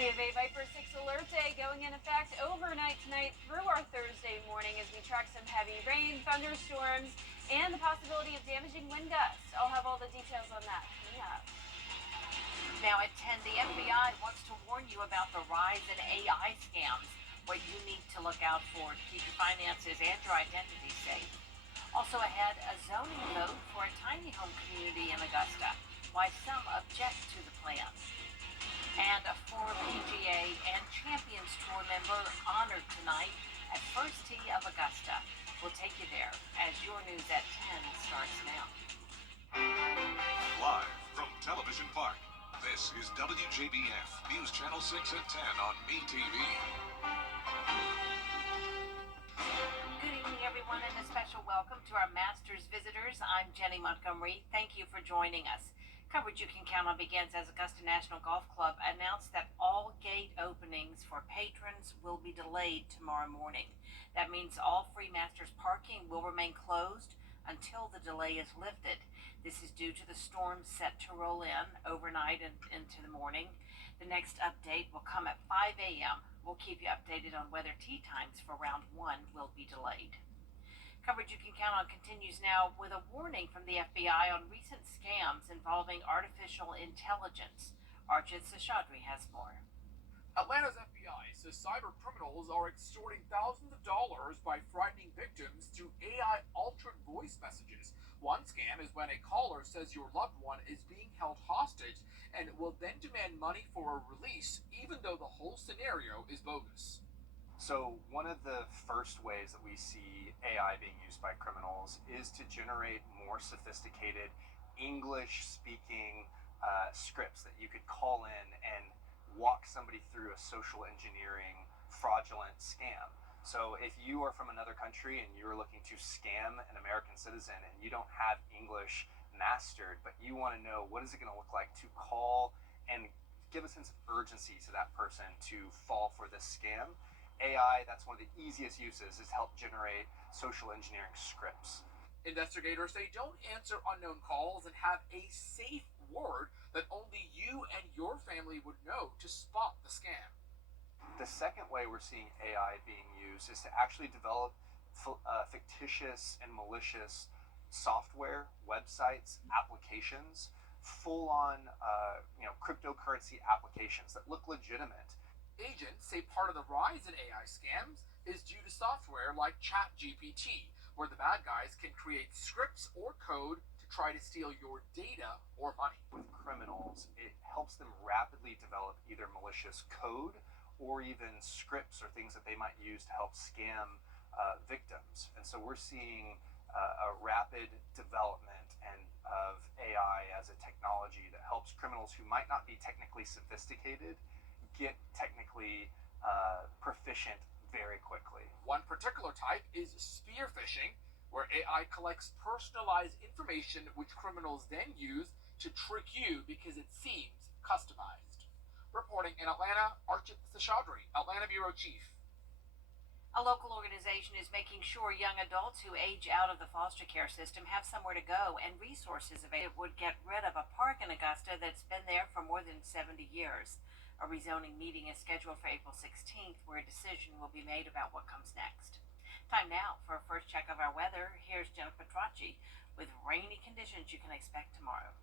We have a Viper 6 alert day going in effect overnight tonight through our Thursday morning as we track some heavy rain, thunderstorms, and the possibility of damaging wind gusts. I'll have all the details on that coming up. Now at 10, the FBI wants to warn you about the rise in AI scams, what you need to look out for to keep your finances and your identity safe. Also ahead, a zoning vote for a tiny home community in Augusta, why some object to the plan. And a former PGA and Champions Tour member honored tonight at First Tee of Augusta. We'll take you there as your news at 10 starts now. Live from Television Park, this is WJBF News Channel 6 at 10 on MeTV. Good evening, everyone, and a special welcome to our Masters visitors. I'm Jenny Montgomery. Thank you for joining us. Coverage you can count on begins as Augusta National Golf Club announced that all gate openings for patrons will be delayed tomorrow morning. That means all free Masters parking will remain closed until the delay is lifted. This is due to the storm set to roll in overnight and into the morning. The next update will come at 5 a.m. We'll keep you updated on whether tee times for round 1 will be delayed. Coverage you can count on continues now with a warning from the FBI on recent scams involving artificial intelligence. Archit Seshadri has more. Atlanta's FBI says cyber criminals are extorting thousands of dollars by frightening victims through AI-altered voice messages. One scam is when a caller says your loved one is being held hostage and will then demand money for a release, even though the whole scenario is bogus. So one of the first ways that we see AI being used by criminals is to generate more sophisticated English-speaking scripts that you could call in and walk somebody through a social engineering fraudulent scam. So if you are from another country and you're looking to scam an American citizen and you don't have English mastered, but you want to know what is it going to look like to call and give a sense of urgency to that person to fall for this scam, AI, that's one of the easiest uses, is help generate social engineering scripts. Investigators say don't answer unknown calls and have a safe word that only you and your family would know to spot the scam. The second way we're seeing AI being used is to actually develop fictitious and malicious software, websites, applications, full-on cryptocurrency applications that look legitimate. Agents say part of the rise in AI scams is due to software like ChatGPT, where the bad guys can create scripts or code to try to steal your data or money. With criminals, it helps them rapidly develop either malicious code or even scripts or things that they might use to help scam victims. And so we're seeing a rapid development of AI as a technology that helps criminals who might not be technically sophisticated get technically proficient very quickly. One particular type is spear phishing, where AI collects personalized information which criminals then use to trick you because it seems customized. Reporting in Atlanta, Archit Seshadri, Atlanta Bureau Chief. A local organization is making sure young adults who age out of the foster care system have somewhere to go and resources available. It would get rid of a park in Augusta that's been there for more than 70 years. A rezoning meeting is scheduled for April 16th, where a decision will be made about what comes next. Time now for a first check of our weather. Here's Jennifer Petracci with rainy conditions you can expect tomorrow.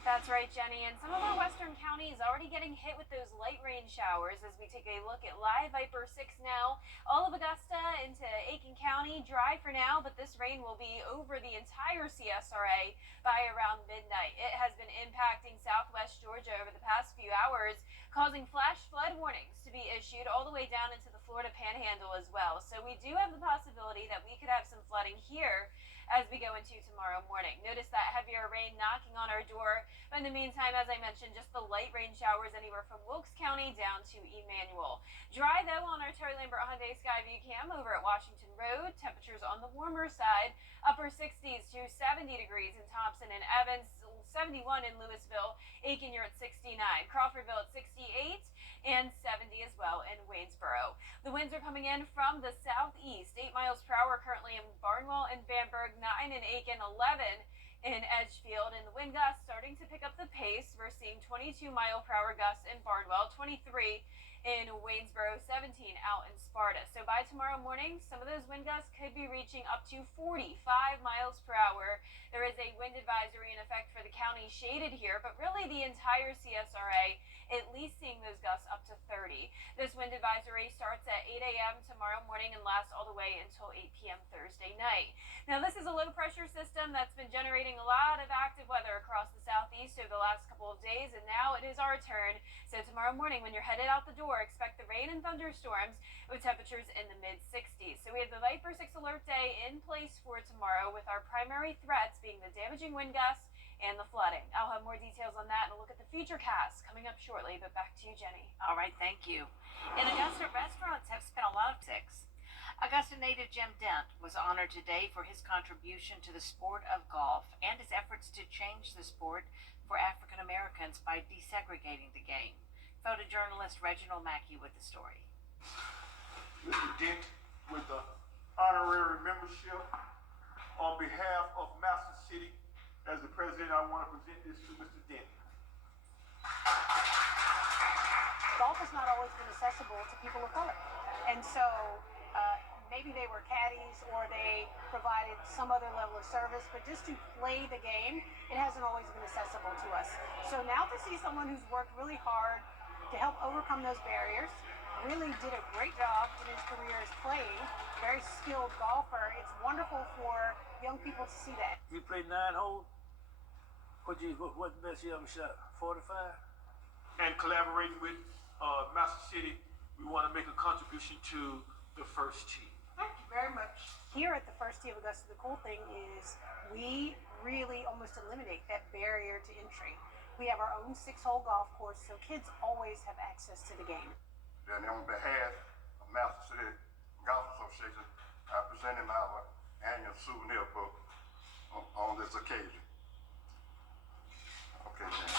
That's right, Jenny, and some of our western counties already getting hit with those light rain showers as we take a look at live Viper 6 now. All of Augusta into Aiken County, dry for now, but this rain will be over the entire CSRA by around midnight. It has been impacting southwest Georgia over the past few hours, causing flash flood warnings to be issued all the way down into the Florida Panhandle as well. So we do have the possibility that we could have some flooding here as we go into tomorrow morning. Notice that heavier rain knocking on our door. But in the meantime, as I mentioned, just the light rain showers anywhere from Wilkes County down to Emmanuel. Dry though on our Terry Lambert Hyundai Skyview Cam over at Washington Road. Temperatures on the warmer side, upper 60s to 70 degrees in Thompson and Evans, 71 in Louisville. Aiken, you're at 69. Crawfordville at 68 and 70 as well in Waynesboro. The winds are coming in from the southeast, 8 miles per hour currently in Barnwell and Bamberg, 9 in Aiken, 11 in Edgefield, and the wind gusts starting to pick up the pace. We're seeing 22 mile per hour gusts in Barnwell, 23 in Waynesboro, 17 out in Sparta. So by tomorrow morning, some of those wind gusts could be reaching up to 45 miles per hour. There is a wind advisory in effect for the county shaded here, but really the entire CSRA, at least seeing those gusts up to 30. This wind advisory starts at 8 a.m. tomorrow morning and lasts all the way until 8 p.m. Thursday night. Now, this is a low pressure system that's been generating a lot of active weather across the southeast over the last couple of days, and now it is our turn. So tomorrow morning, when you're headed out the door, expect the rain and thunderstorms with temperatures in the mid-60s. So we have the Viper 6 alert day in place for tomorrow, with our primary threats being the damaging wind gusts and the flooding. I'll have more details on that and a look at the future cast coming up shortly, but back to you, Jenny. All right, thank you. In Augusta, restaurants have spent a lot of six. Augusta native Jim Dent was honored today for his contribution to the sport of golf and his efforts to change the sport for African Americans by desegregating the game. Photojournalist Reginald Mackey with the story. Mr. Dent with the honorary membership. On behalf of Master City, as the president, I want to present this to Mr. Dent. Golf has not always been accessible to people of color. And so maybe they were caddies or they provided some other level of service, but just to play the game, it hasn't always been accessible to us. So now to see someone who's worked really hard to help overcome those barriers, really did a great job in his career as playing, very skilled golfer. It's wonderful for young people to see that. You played 9 holes? What the best you ever shot? 45? And collaborating with Master City, we want to make a contribution to the first tee. Thank you very much. Here at the First Tee of Augusta, the cool thing is we really almost eliminate that barrier to entry. We have our own 6-hole golf course, so kids always have access to the game. And on behalf of Master City Golf Association, I present him our annual souvenir book on this occasion. Okay, James.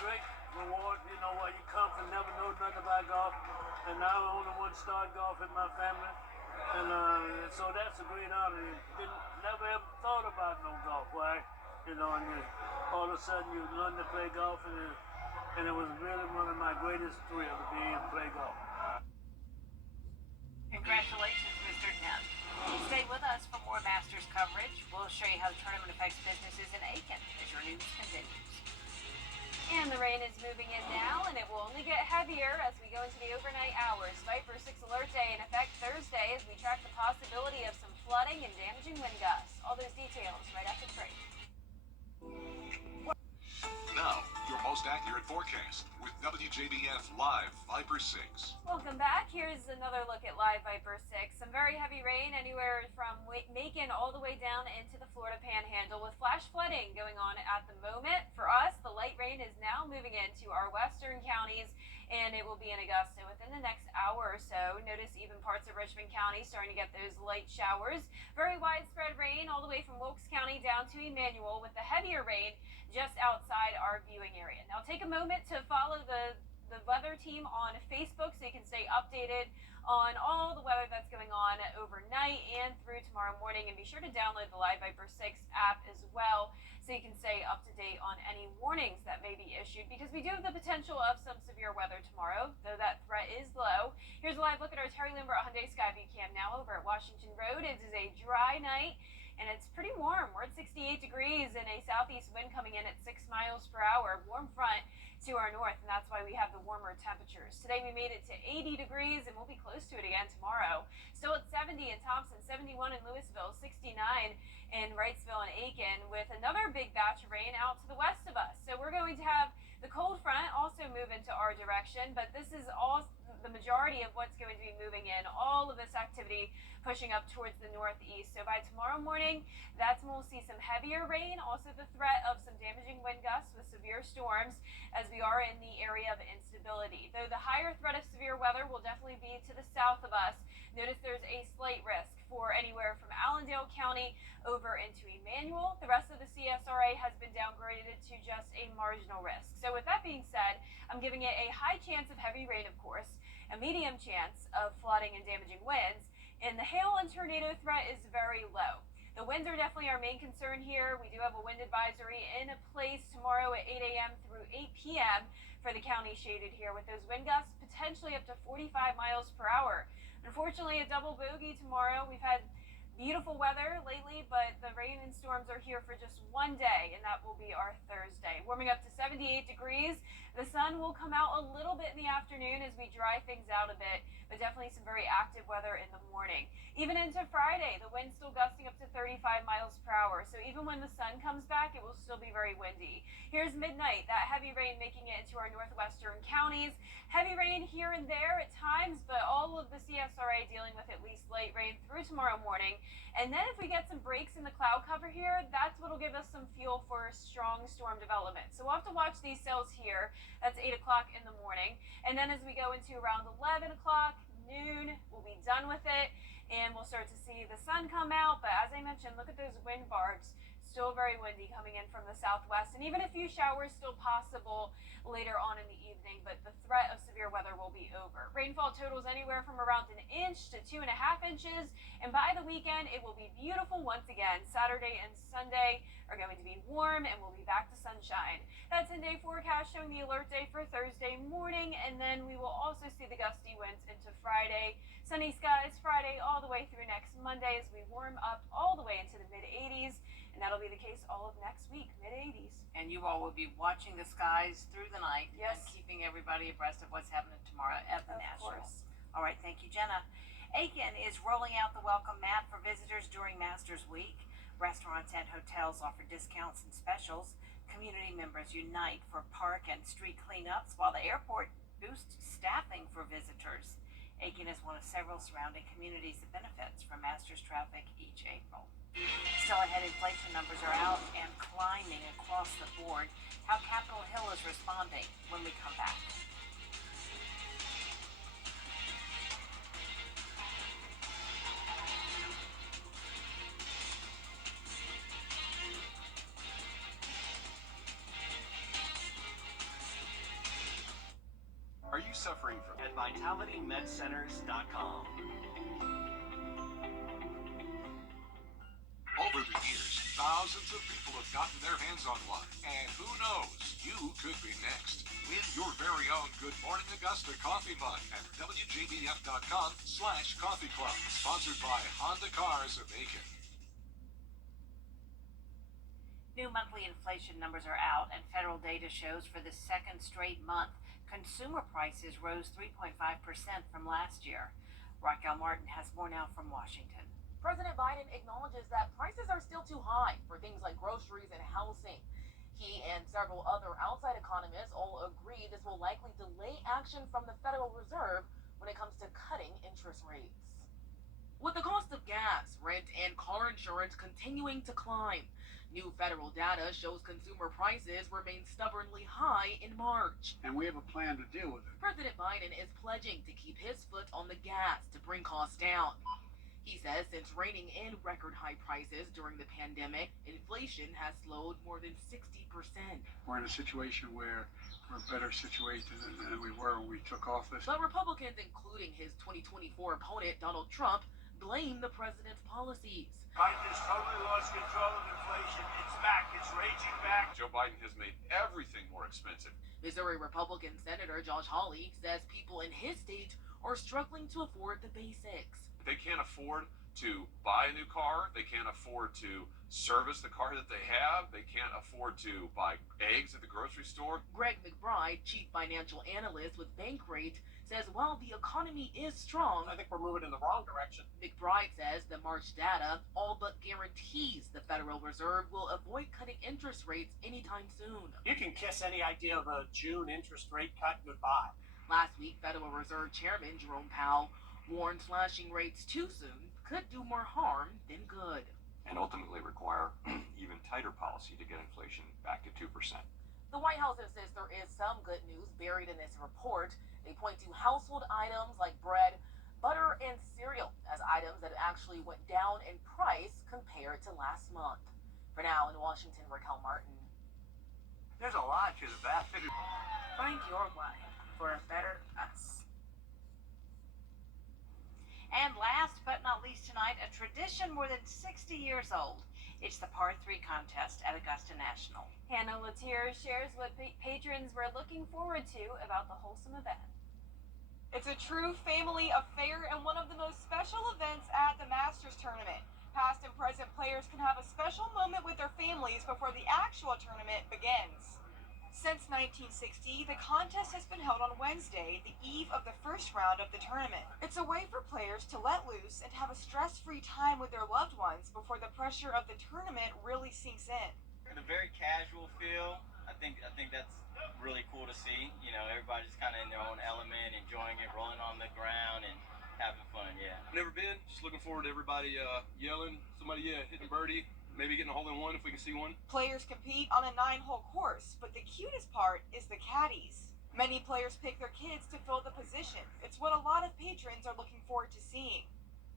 Great reward, you know what, you come from never know nothing about golf, and now I'm the one start golf in my family, and so that's a great honor. Never ever thought about no golf, right? You know, and all of a sudden you learn to play golf, and it was really one of my greatest thrills to be able to play golf. Congratulations, Mr. Dent. Stay with us for more Masters coverage. We'll show you how the tournament affects businesses in Aiken as your news continues. And the rain is moving in now, and it will only get heavier as we go into the overnight hours. Viper 6 alert day in effect Thursday as we track the possibility of some flooding and damaging wind gusts. All those details right after the break. Now, your most accurate forecast with WJBF Live Viper 6. Welcome back. Here's another look at Live Viper 6. Some very heavy rain anywhere from Macon all the way down into the Florida Panhandle, with flash flooding going on at the moment. For us, the light rain is now moving into our western counties, and it will be in Augusta within the next hour or so. Notice even parts of Richmond County starting to get those light showers. Very widespread rain all the way from Wilkes County down to Emmanuel, with the heavier rain just outside our viewing area. Now take a moment to follow the weather team on Facebook so you can stay updated on all the weather that's going on overnight and through tomorrow morning, and be sure to download the Live Viper 6 app as well so you can stay up to date on any warnings that may be issued, because we do have the potential of some severe weather tomorrow, though that threat is low. Here's a live look at our Terry Lambert Hyundai Skyview Cam now over at Washington Road. It is a dry night, and it's pretty warm. We're at 68 degrees and a southeast wind coming in at 6 miles per hour. Warm front to our north, and that's why we have the warmer temperatures. Today we made it to 80 degrees, and we'll be close to it again tomorrow. Still at 70 in Thompson, 71 in Louisville, 69 in Wrightsville and Aiken, with another big batch of rain out to the west of us. So we're going to have the cold front also move into our direction, but this is all the majority of what's going to be moving in. All of this activity pushing up towards the northeast. So by tomorrow morning, that's when we'll see some heavier rain. Also the threat of some damaging wind gusts with severe storms as we are in the area of instability. Though the higher threat of severe weather will definitely be to the south of us. Notice there's a slight risk for anywhere from Allendale County over into Emmanuel. The rest of the CSRA has been downgraded to just a marginal risk. So with that being said, I'm giving it a high chance of heavy rain, of course, a medium chance of flooding and damaging winds, and the hail and tornado threat is very low. The winds are definitely our main concern here. We do have a wind advisory in place tomorrow at 8 a.m. through 8 p.m. for the county shaded here, with those wind gusts potentially up to 45 miles per hour. Unfortunately, a double bogey tomorrow. We've had beautiful weather lately, but the rain and storms are here for just one day, and that will be our Thursday. Warming up to 78 degrees. The sun will come out a little bit in the afternoon as we dry things out a bit, but definitely some very active weather in the morning. Even into Friday, the wind's still gusting up to 35 miles per hour, so even when the sun comes back, it will still be very windy. Here's midnight, that heavy rain making it into our northwestern counties. Heavy rain here and there at times, but all of the CSRA dealing with at least light rain through tomorrow morning. And then if we get some breaks in the cloud cover here, that's what will give us some fuel for strong storm development. So we'll have to watch these cells here. That's 8 o'clock in the morning. And then as we go into around 11 o'clock, noon, we'll be done with it. And we'll start to see the sun come out. But as I mentioned, look at those wind barbs. Still very windy coming in from the southwest, and even a few showers still possible later on in the evening, but the threat of severe weather will be over. Rainfall totals anywhere from around 1 inch to 2.5 inches, and by the weekend it will be beautiful once again. Saturday and Sunday are going to be warm, and we'll be back to sunshine. That 10-day forecast showing the alert day for Thursday morning, and then we will also see the gusty winds into Friday. Sunny skies Friday all the way through next Monday as we warm up all the way into the mid-80s. And that'll be the case all of next week, mid-80s. And you all will be watching the skies through the night Yes. and keeping everybody abreast of what's happening tomorrow at the Of Nationals. course. All right, thank you, Jenna. Aiken is rolling out the welcome mat for visitors during Masters Week. Restaurants and hotels offer discounts and specials. Community members unite for park and street cleanups, while the airport boosts staffing for visitors. Aiken is one of several surrounding communities that benefits from Masters traffic each April. Still ahead, inflation numbers are out and climbing across the board. How Capitol Hill is responding when we come back. Are you suffering from At VitalityMedCenters.com. Over the years, thousands of people have gotten their hands on one. And who knows, you could be next. Win your very own Good Morning Augusta coffee mug at WJBF.com/coffee club. Sponsored by Honda Cars of Aiken. New monthly inflation numbers are out, and federal data shows for the second straight month, consumer prices rose 3.5% from last year. Raquel Martin has more now from Washington. President Biden acknowledges that prices are still too high for things like groceries and housing. He and several other outside economists all agree this will likely delay action from the Federal Reserve when it comes to cutting interest rates. With the cost of gas, rent, and car insurance continuing to climb, new federal data shows consumer prices remain stubbornly high in March. And we have a plan to deal with it. President Biden is pledging to keep his foot on the gas to bring costs down. He says since reining in record high prices during the pandemic, inflation has slowed more than 60%. We're in a situation where we're better situated than we were when we took office. But Republicans, including his 2024 opponent Donald Trump, blame the president's policies. Biden has totally lost control of inflation. It's back. It's raging back. Joe Biden has made everything more expensive. Missouri Republican Senator Josh Hawley says people in his state are struggling to afford the basics. They can't afford to buy a new car. They can't afford to service the car that they have. They can't afford to buy eggs at the grocery store. Greg McBride, chief financial analyst with Bankrate, says while the economy is strong, I think we're moving in the wrong direction. McBride says the March data all but guarantees the Federal Reserve will avoid cutting interest rates anytime soon. You can kiss any idea of a June interest rate cut goodbye. Last week, Federal Reserve Chairman Jerome Powell warned slashing rates too soon could do more harm than good. And ultimately require even tighter policy to get inflation back to 2%. The White House says there is some good news buried in this report. They point to household items like bread, butter, and cereal as items that actually went down in price compared to last month. For now, in Washington, Raquel Martin. There's a lot to the vast. Find your way for a better us. And last but not least tonight, a tradition more than 60 years old. It's the par 3 contest at Augusta National. Hannah Latier shares what patrons were looking forward to about the wholesome event. It's a true family affair and one of the most special events at the Masters tournament. Past and present players can have a special moment with their families before the actual tournament begins. Since 1960, the contest has been held on Wednesday, the eve of the first round of the tournament. It's a way for players to let loose and have a stress-free time with their loved ones before the pressure of the tournament really sinks in. A very casual feel. I think that's really cool to see. You know, everybody's kind of in their own element, enjoying it, rolling on the ground and having fun. Yeah. Never been. Just looking forward to everybody yelling, somebody hitting a birdie. Maybe getting a hole-in-one if we can see one. Players compete on a 9-hole course, but the cutest part is the caddies. Many players pick their kids to fill the position. It's what a lot of patrons are looking forward to seeing.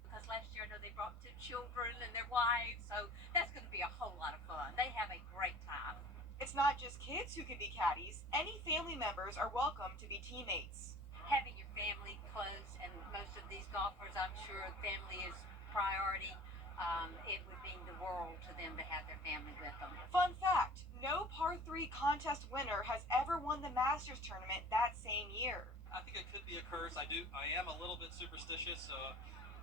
Because last year, I know they brought 2 children and their wives, so that's going to be a whole lot of fun. They have a great time. It's not just kids who can be caddies. Any family members are welcome to be teammates. Having your family close, and most of these golfers, I'm sure family is priority. It would mean the world to them to have their family with them. Fun fact, no par 3 contest winner has ever won the Masters tournament that same year. I think it could be a curse. I am a little bit superstitious, so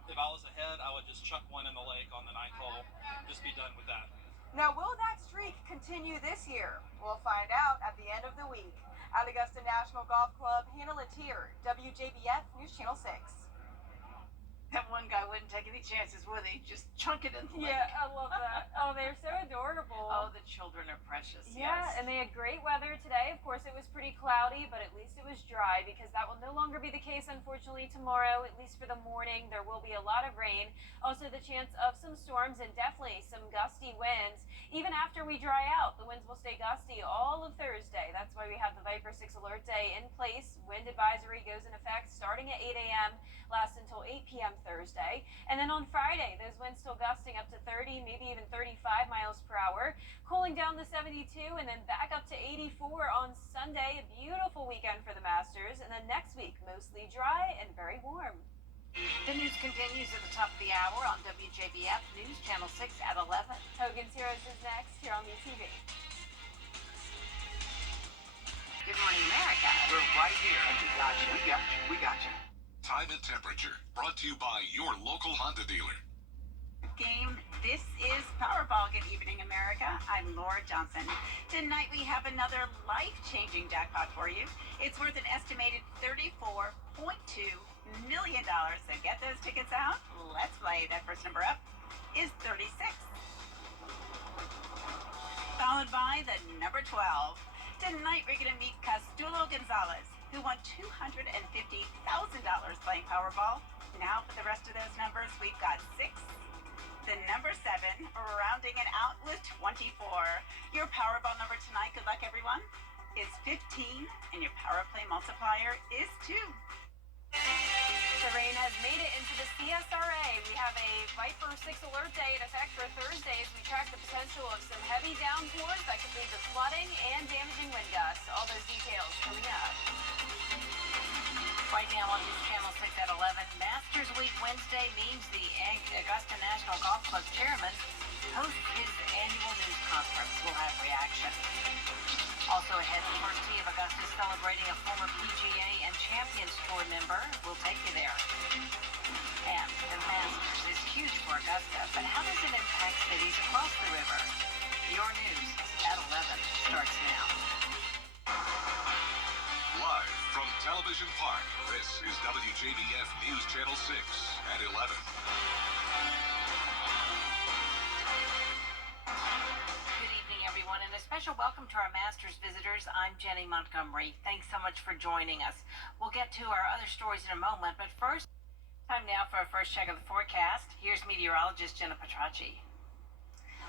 if I was ahead, I would just chuck one in the lake on the 9th hole. Just be done with that. Now, will that streak continue this year? We'll find out at the end of the week. At Augusta National Golf Club, Hannah Latier, WJBF News Channel 6. That one guy wouldn't take any chances, would he? Just chunk it in the lake. Yeah, I love that. Oh, they're so adorable. Oh, the children are precious. Yeah, yes. and they had great weather today. Of course, it was pretty cloudy, but at least it was dry because that will no longer be the case, unfortunately, tomorrow. At least for the morning, there will be a lot of rain. Also, the chance of some storms and definitely some gusty winds. Even after we dry out, the winds will stay gusty all of Thursday. That's why we have the Viper 6 alert day in place. Wind advisory goes in effect starting at 8 a.m., lasts until 8 p.m. Thursday. And then on Friday, those winds still gusting up to 30, maybe even 35 miles per hour. Cooling down to 72 and then back up to 84 on Sunday. A beautiful weekend for the Masters. And then next week, mostly dry and very warm. The news continues at the top of the hour on WJBF News Channel 6 at 11. Hogan's Heroes is next here on BTV. Good morning, America. We're right here. We got you. We got you. Time and temperature brought to you by your local Honda dealer. Game. This is Powerball. Good evening, America. I'm Laura Johnson. Tonight we have another life-changing jackpot for you. It's worth an estimated $34.2 million. So get those tickets out. Let's play. That first number up is 36. Followed by the number 12. Tonight we're going to meet Castulo Gonzalez, who won $250,000 playing Powerball. Now for the rest of those numbers, we've got 6. The number 7, rounding it out with 24. Your Powerball number tonight, good luck everyone, is 15, and your Power Play multiplier is 2. The rain has made it into the CSRA. We have a Viper 6 alert day in effect for Thursday as we track the potential of some heavy downpours that could lead to flooding and damaging wind gusts. All those details coming up. Right now on News Channel 6 at 11, Masters Week Wednesday means the Augusta National Golf Club chairman hosts his annual news conference. We'll have reaction. Also ahead, the first tee of Augusta is celebrating a former PGA and Champions Tour member. We'll take you there. And the Masters is huge for Augusta, but how does it impact cities across the river? Your news at 11 starts now. Live from Television Park, this is WJBF News Channel 6 at 11. Good evening, everyone, and a special special welcome to our Masters visitors. I'm Jenny Montgomery. Thanks so much for joining us. We'll get to our other stories in a moment, but first, time now for our first check of the forecast. Here's meteorologist Jenna Petracci.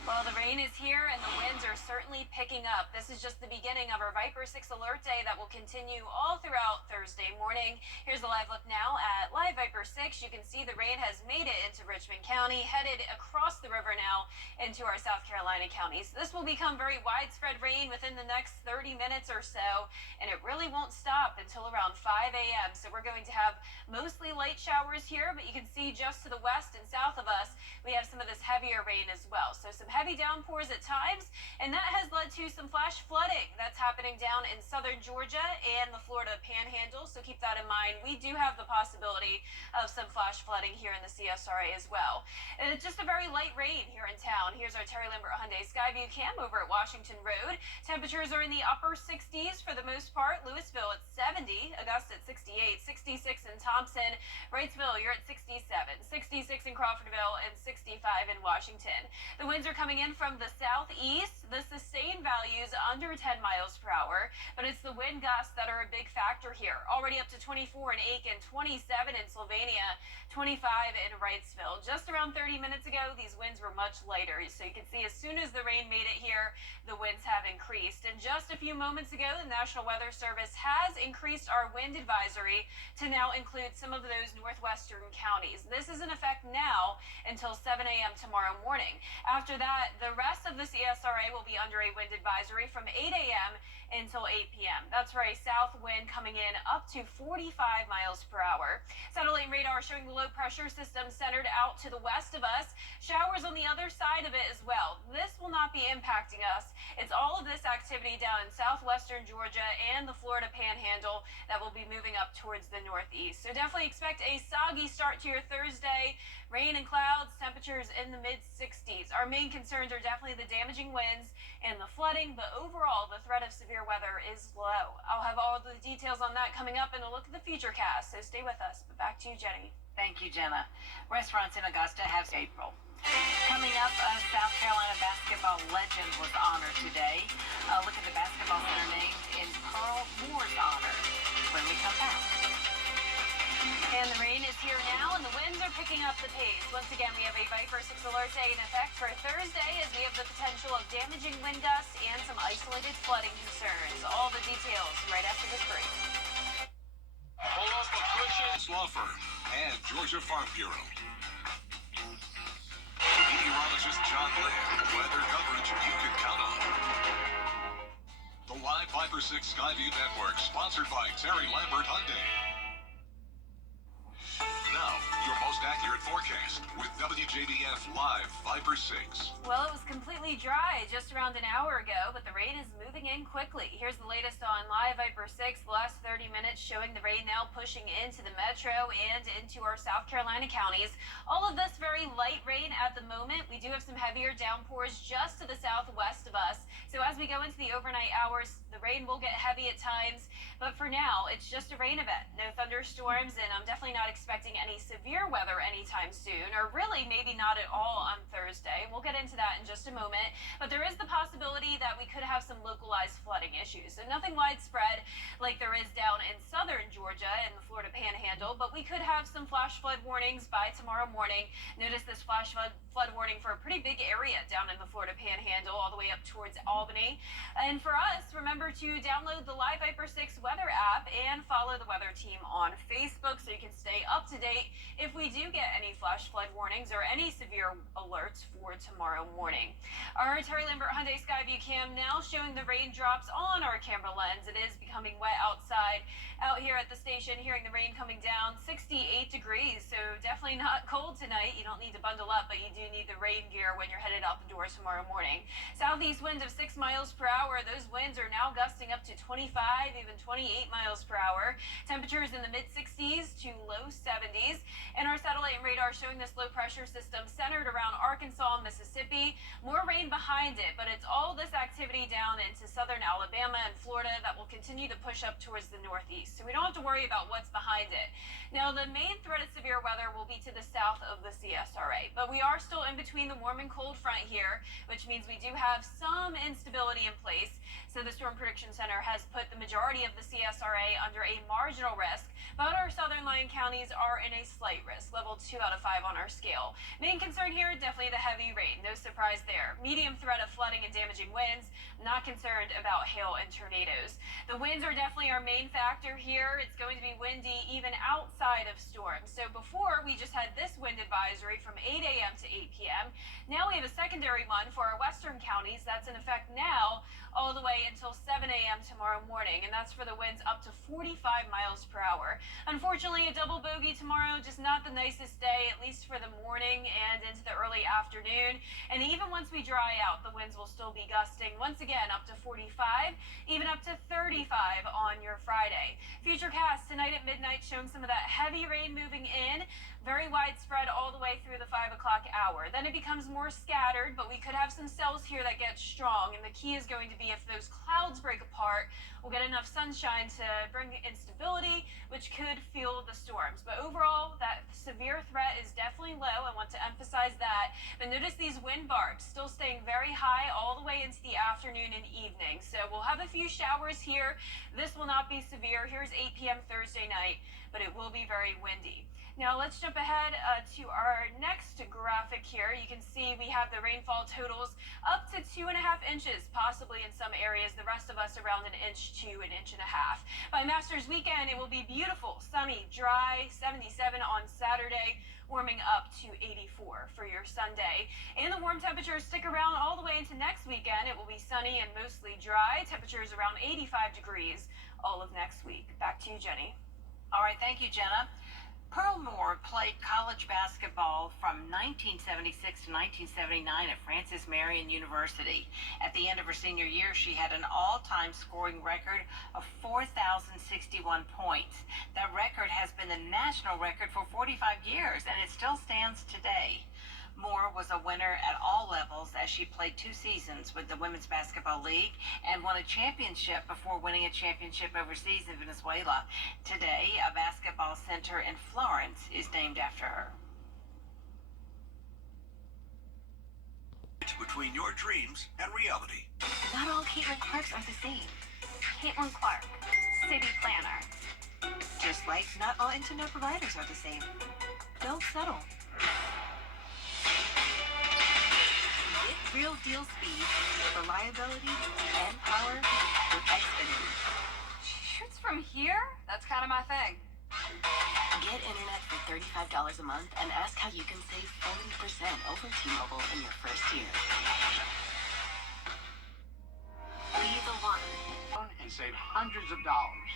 Well, the rain is here and the winds are certainly picking up. This is just the beginning of our Viper 6 alert day that will continue all throughout Thursday morning. Here's a live look now at Live Viper 6. You can see the rain has made it into Richmond County, headed across the river now into our South Carolina counties. This will become very widespread rain within the next 30 minutes or so, and it really won't stop until around 5 a.m. So we're going to have mostly light showers here, but you can see just to the west and south of us, we have some of this heavier rain as well. So some heavy downpours at times, and that has led to some flash flooding that's happening down in southern Georgia and the Florida Panhandle. So keep that in mind. We do have the possibility of some flash flooding here in the CSRA as well. And it's just a very light rain here in town. Here's our Terry Lambert Hyundai Skyview cam over at Washington Road. Temperatures are in the upper 60s for the most part. Louisville at 70, Augusta at 68, 66 in Thompson, Wrightsville you're at 67, 66 in Crawfordville, and 65 in Washington. The winds are coming in from the southeast. The sustained values under 10 miles per hour, but it's the wind gusts that are a big factor here. Already up to 24 in Aiken, 27 in Sylvania, 25 in Wrightsville. Just around 30 minutes ago, these winds were much lighter. So you can see as soon as the rain made it here, the winds have increased. And just a few moments ago, the National Weather Service has increased our wind advisory to now include some of those northwestern counties. This is in effect now until 7 a.m. tomorrow morning. After that, the rest of the CSRA will be under a wind advisory from 8 a.m. until 8 p.m. That's for a south wind coming in up to 45 miles per hour. Satellite radar showing the low pressure system centered out to the west of us. Showers on the other side of it as well. This will not be impacting us. It's all of this activity down in southwestern Georgia and the Florida Panhandle that will be moving up towards the northeast. So definitely expect a soggy start to your Thursday. Rain and clouds, temperatures in the mid-60s. Our main concerns are definitely the damaging winds and the flooding, but overall, the threat of severe weather is low. I'll have all the details on that coming up in a look at the Futurecast, so stay with us. But back to you, Jenny. Thank you, Jenna. Restaurants in Augusta have April. Coming up, a South Carolina basketball legend was honored today. Look at the basketball center named in Pearl Moore's honor when we come back. And the rain is here now, and the winds are picking up the pace. Once again, we have a Viper 6 alert day in effect for Thursday, as we have the potential of damaging wind gusts and some isolated flooding concerns. All the details right after this break. Pull up a cushion. Law firm and Georgia Farm Bureau. Meteorologist John Lynn. Weather coverage you can count on. The Live Viper 6 Skyview Network, sponsored by Terry Lambert Hyundai. Now, your most accurate forecast with WJBF Live Viper 6. Well, it was completely dry just around an hour ago, but the rain is moving in quickly. Here's the latest on Live Viper 6. The last 30 minutes showing the rain now pushing into the metro and into our South Carolina counties. All of this very light rain at the moment. We do have some heavier downpours just to the southwest of us. So as we go into the overnight hours, the rain will get heavy at times. But for now, it's just a rain event. No thunderstorms, and I'm definitely not expecting any severe weather anytime soon, or really maybe not at all on Thursday. We'll get into that in just a moment. But there is the possibility that we could have some localized flooding issues. So nothing widespread like there is down in southern Georgia and the Florida Panhandle, but we could have some flash flood warnings by tomorrow morning. Notice this flash flood warning for a pretty big area down in the Florida Panhandle, all the way up towards Albany. And for us, remember to download the Live Viper 6 weather app and follow the weather team on Facebook so you can stay up to date if we do get any flash flood warnings or any severe alerts for tomorrow morning. Our Terry Lambert Hyundai Skyview cam now showing the raindrops on our camera lens. It is becoming wet outside. Out here at the station, hearing the rain coming down, 68 degrees, so definitely not cold tonight. You don't need to bundle up, but you do need the rain gear when you're headed out the door tomorrow morning. Southeast winds of 6 miles per hour. Those winds are now gusting up to 25, even 20 28 miles per hour. Temperatures in the mid-60s to low 70s. And our satellite and radar showing this low pressure system centered around Arkansas, Mississippi. More rain behind it, but it's all this activity down into southern Alabama and Florida that will continue to push up towards the northeast. So we don't have to worry about what's behind it. Now, the main threat of severe weather will be to the south of the CSRA, but we are still in between the warm and cold front here, which means we do have some instability in place. So the Storm Prediction Center has put the majority of the CSRA under a marginal risk, but our southern lying counties are in a slight risk, level 2 out of 5 on our scale. Main concern here, definitely the heavy rain. No surprise there. Medium threat of flooding and damaging winds. Not concerned about hail and tornadoes. The winds are definitely our main factor here. It's going to be windy even outside of storms. So before, we just had this wind advisory from 8 a.m. to 8 p.m. Now we have a secondary one for our western counties that's in effect now all the way until 7 a.m. tomorrow morning, and that's for the winds up to 45 miles per hour. Unfortunately, a double bogey tomorrow, just not the nicest day, at least for the morning and into the early afternoon. And even once we dry out, the winds will still be gusting once again up to 45, even up to 35 on your Friday. Futurecast tonight at midnight showing some of that heavy rain moving in. Very widespread all the way through the 5 o'clock hour. Then it becomes more scattered, but we could have some cells here that get strong. And the key is going to be if those clouds break apart, we'll get enough sunshine to bring instability, which could fuel the storms. But overall, that severe threat is definitely low. I want to emphasize that. But notice these wind bars still staying very high all the way into the afternoon and evening. So we'll have a few showers here. This will not be severe. Here's 8 p.m. Thursday night, but it will be very windy. Now let's jump ahead to our next graphic here. You can see we have the rainfall totals up to 2.5 inches, possibly in some areas. The rest of us around 1 inch to 1.5 inches. By Masters weekend, it will be beautiful, sunny, dry, 77 on Saturday, warming up to 84 for your Sunday. And the warm temperatures stick around all the way into next weekend. It will be sunny and mostly dry. Temperatures around 85 degrees all of next week. Back to you, Jenny. All right, thank you, Jenna. Pearl Moore played college basketball from 1976 to 1979 at Francis Marion University. At the end of her senior year, she had an all-time scoring record of 4,061 points. That record has been the national record for 45 years, and it still stands today. Moore was a winner at all levels as she played 2 seasons with the Women's Basketball League and won a championship before winning a championship overseas in Venezuela. Today, a basketball center in Florence is named after her. Between your dreams and reality. Not all Caitlin Clarks are the same. Caitlin Clark, city planner. Just like not all internet providers are the same. Don't settle. Get real deal speed, reliability, and power with Xfinity. She shoots from here? That's kind of my thing. Get internet for $35 a month and ask how you can save 40% over T-Mobile in your first year. Be the one. And save hundreds of dollars.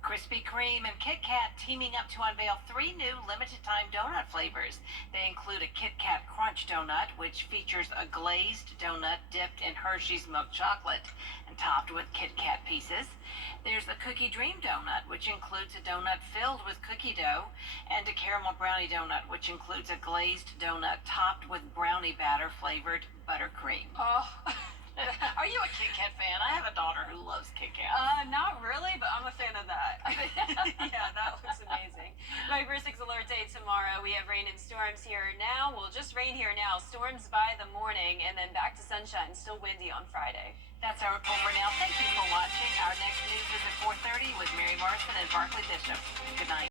Krispy Kreme and Kit Kat teaming up to unveil 3 new limited-time donut flavors. They include a Kit Kat Crunch donut, which features a glazed donut dipped in Hershey's milk chocolate and topped with Kit Kat pieces. There's a Cookie Dream donut, which includes a donut filled with cookie dough, and a caramel brownie donut, which includes a glazed donut topped with brownie batter flavored buttercream. Oh. Are you a Kit Kat fan? I have a daughter who loves Kit Kat. Not really, but I'm a fan of that. Yeah, that looks amazing. My first 6 alert day tomorrow. We have rain and storms here now. Well, just rain here now. Storms by the morning, and then back to sunshine. Still windy on Friday. That's our report for now. Thank you for watching. Our next news is at 4:30 with Mary Morrison and Barkley Bishop. Good night.